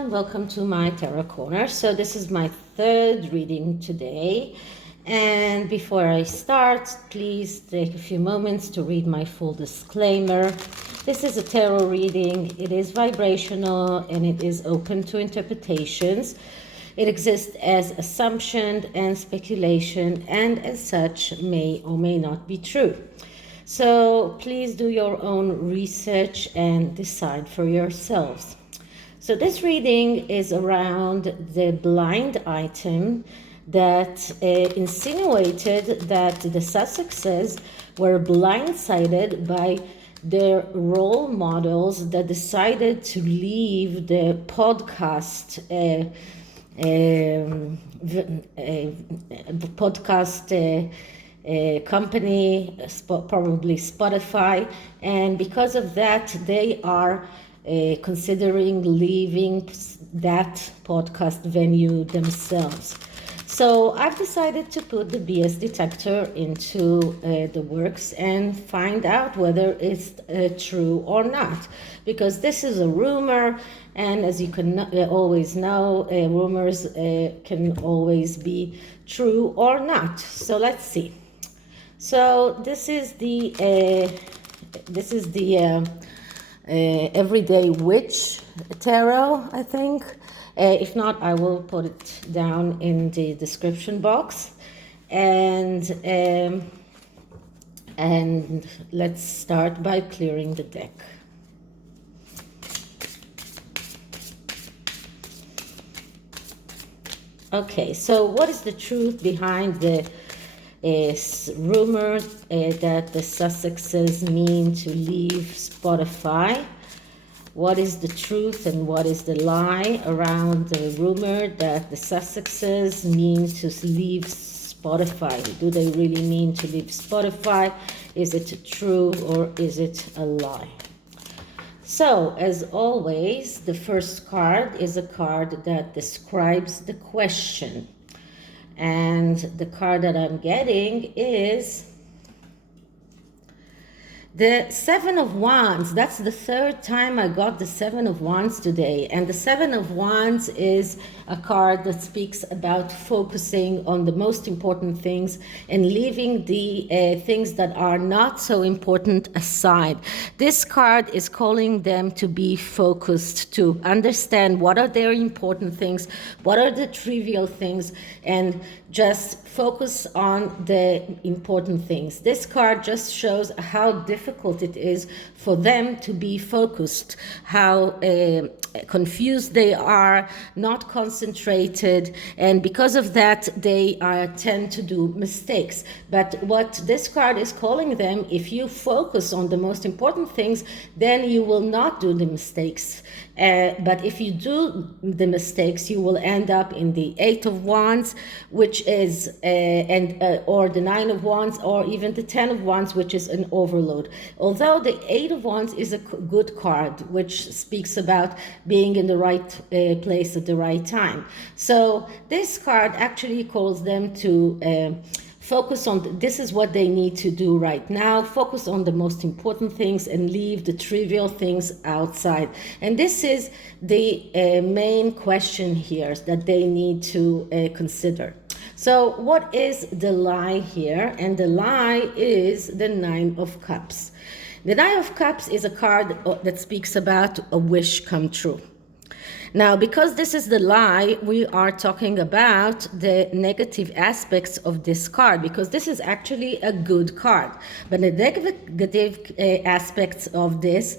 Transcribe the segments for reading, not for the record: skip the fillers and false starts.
everyone, welcome to my Tarot Corner. So this is my third reading today, and before I start, please take a few moments to read my full disclaimer. This is a tarot reading. It is vibrational and it is open to interpretations. It exists as assumption and speculation, and as such may or may not be true. So please do your own research and decide for yourselves. So this reading is around the blind item that insinuated that the Sussexes were blindsided by their role models that decided to leave the podcast company, probably Spotify, and because of that they are considering leaving that podcast venue themselves. So I've decided to put the BS detector into the works and find out whether it's true or not, because this is a rumor, and as you can always know, rumors can always be true or not. So let's see. So this is the Everyday Witch Tarot, I think. If not, I will put it down in the description box. And let's start by clearing the deck. Okay, so what is the truth behind the rumor that the Sussexes mean to leave Spotify? What is the truth and what is the lie around the rumor that the Sussexes mean to leave Spotify? Do they really mean to leave Spotify? Is it true or is it a lie? So, as always, the first card is a card that describes the question. And the card that I'm getting is the Seven of Wands. That's the third time I got the Seven of Wands today. And the Seven of Wands is a card that speaks about focusing on the most important things and leaving the things that are not so important aside. This card is calling them to be focused, to understand what are their important things, what are the trivial things, and just focus on the important things. This card just shows how difficult it is for them to be focused, how confused they are, not concentrated, and because of that they tend to do mistakes. But what this card is calling them, if you focus on the most important things, then you will not do the mistakes. But if you do the mistakes, you will end up in the Eight of Wands, which is or the Nine of Wands, or even the Ten of Wands, which is an overload. Although the Eight of Wands is a good card, which speaks about being in the right place at the right time. So this card actually calls them to focus on, this is what they need to do right now, focus on the most important things and leave the trivial things outside. And this is the main question here that they need to consider. So what is the lie here? And the lie is the Nine of Cups. The Nine of Cups is a card that speaks about a wish come true. Now, because this is the lie, we are talking about the negative aspects of this card, because this is actually a good card. But the negative aspects of this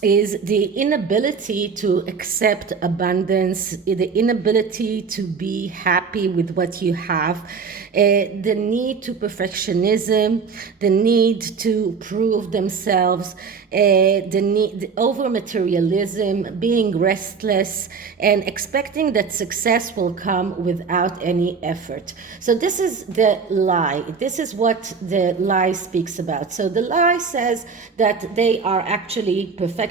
is the inability to accept abundance, the inability to be happy with what you have, the need to perfectionism, the need to prove themselves, the over materialism, being restless, and expecting that success will come without any effort. So this is the lie. This is what the lie speaks about. So the lie says that they are actually perfectionists.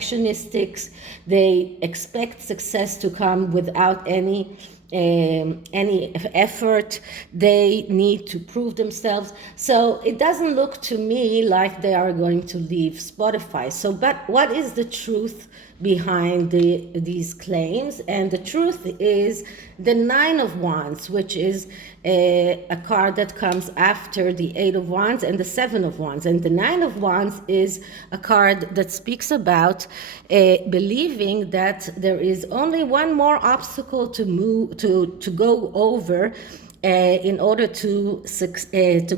They expect success to come without any any effort. They need to prove themselves. So it doesn't look to me like they are going to leave Spotify. So, but what is the truth behind these claims? And the truth is the Nine of Wands, which is a card that comes after the Eight of Wands and the Seven of Wands. And the Nine of Wands is a card that speaks about believing that there is only one more obstacle to go over in order to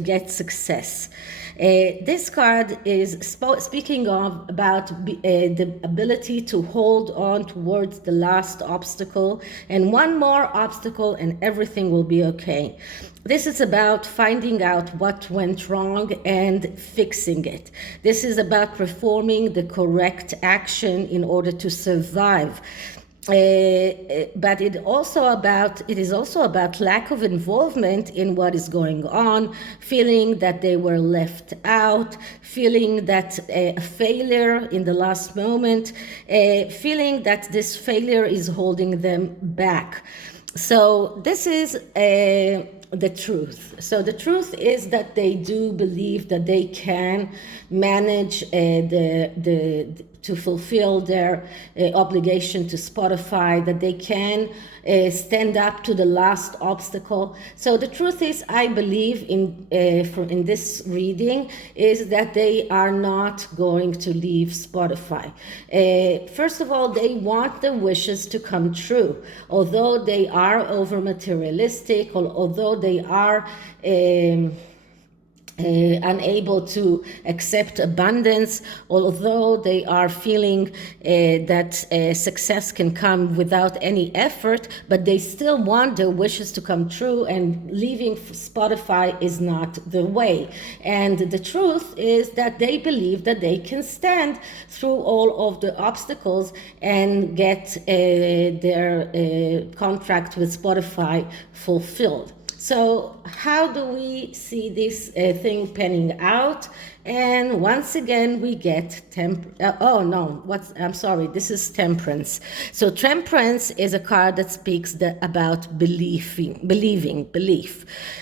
get success. This card is speaking about the ability to hold on towards the last obstacle, and one more obstacle and everything will be okay. This is about finding out what went wrong and fixing it. This is about performing the correct action in order to survive. But it is also about lack of involvement in what is going on, feeling that they were left out, feeling that a failure in the last moment, feeling that this failure is holding them back. So this is the truth. So the truth is that they do believe that they can manage to fulfill their obligation to Spotify, that they can stand up to the last obstacle. So the truth is, I believe in this reading, is that they are not going to leave Spotify. First of all, they want the wishes to come true. Although they are over materialistic, although they are unable to accept abundance, although they are feeling that success can come without any effort, but they still want their wishes to come true, and leaving Spotify is not the way. And the truth is that they believe that they can stand through all of the obstacles and get their contract with Spotify fulfilled. So how do we see this thing panning out? And once again, we get this is Temperance. So Temperance is a card that speaks about belief.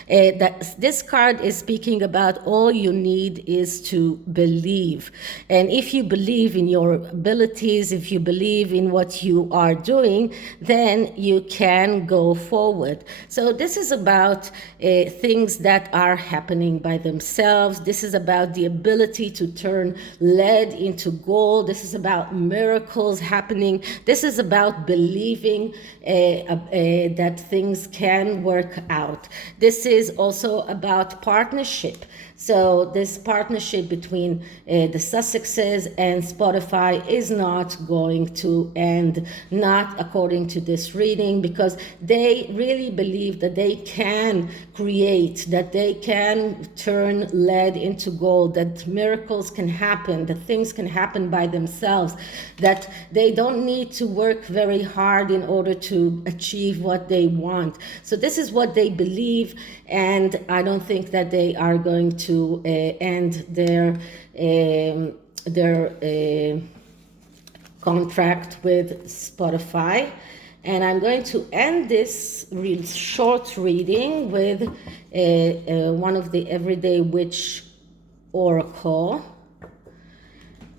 That this card is speaking about all you need is to believe. And if you believe in your abilities, if you believe in what you are doing, then you can go forward. So this is about things that are happening by themselves. This is about the ability to turn lead into gold. This is about miracles happening. This is about believing that things can work out. This is also about partnership. So this partnership between the Sussexes and Spotify is not going to end, not according to this reading, because they really believe that they can create, that they can turn lead into gold, that miracles can happen, that things can happen by themselves, that they don't need to work very hard in order to achieve what they want. So this is what they believe, and I don't think that they are going to end their contract with Spotify. And I'm going to end this short reading with one of the Everyday Witch Oracle.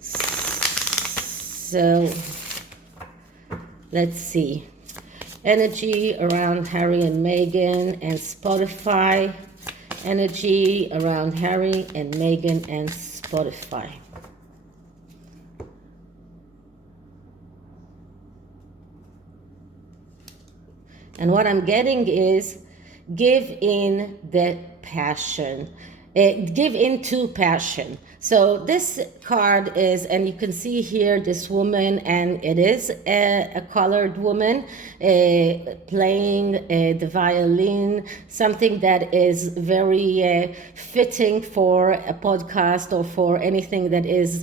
So let's see. Energy around Harry and Meghan and Spotify. Energy around Harry and Meghan and Spotify. And what I'm getting is give in the passion. Give into passion. So this card is, and you can see here this woman, and it is a colored woman playing the violin, something that is very fitting for a podcast or for anything that is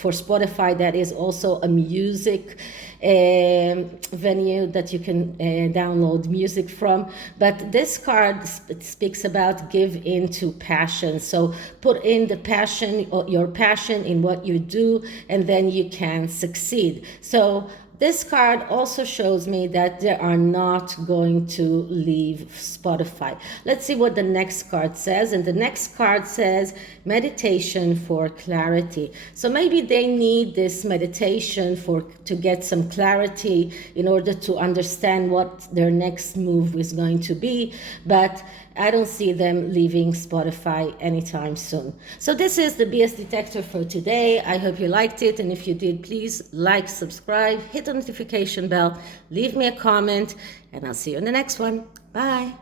for Spotify, that is also a music venue that you can download music from. But this card speaks about give into passion. So put in the passion, or your passion in what you do, and then you can succeed. So this card also shows me that they are not going to leave Spotify. Let's see what the next card says. And the next card says meditation for clarity. So maybe they need this meditation to get some clarity in order to understand what their next move is going to be. But I don't see them leaving Spotify anytime soon. So this is the BS Detector for today. I hope you liked it. And if you did, please like, subscribe, hit the notification bell, leave me a comment, and I'll see you in the next one. Bye.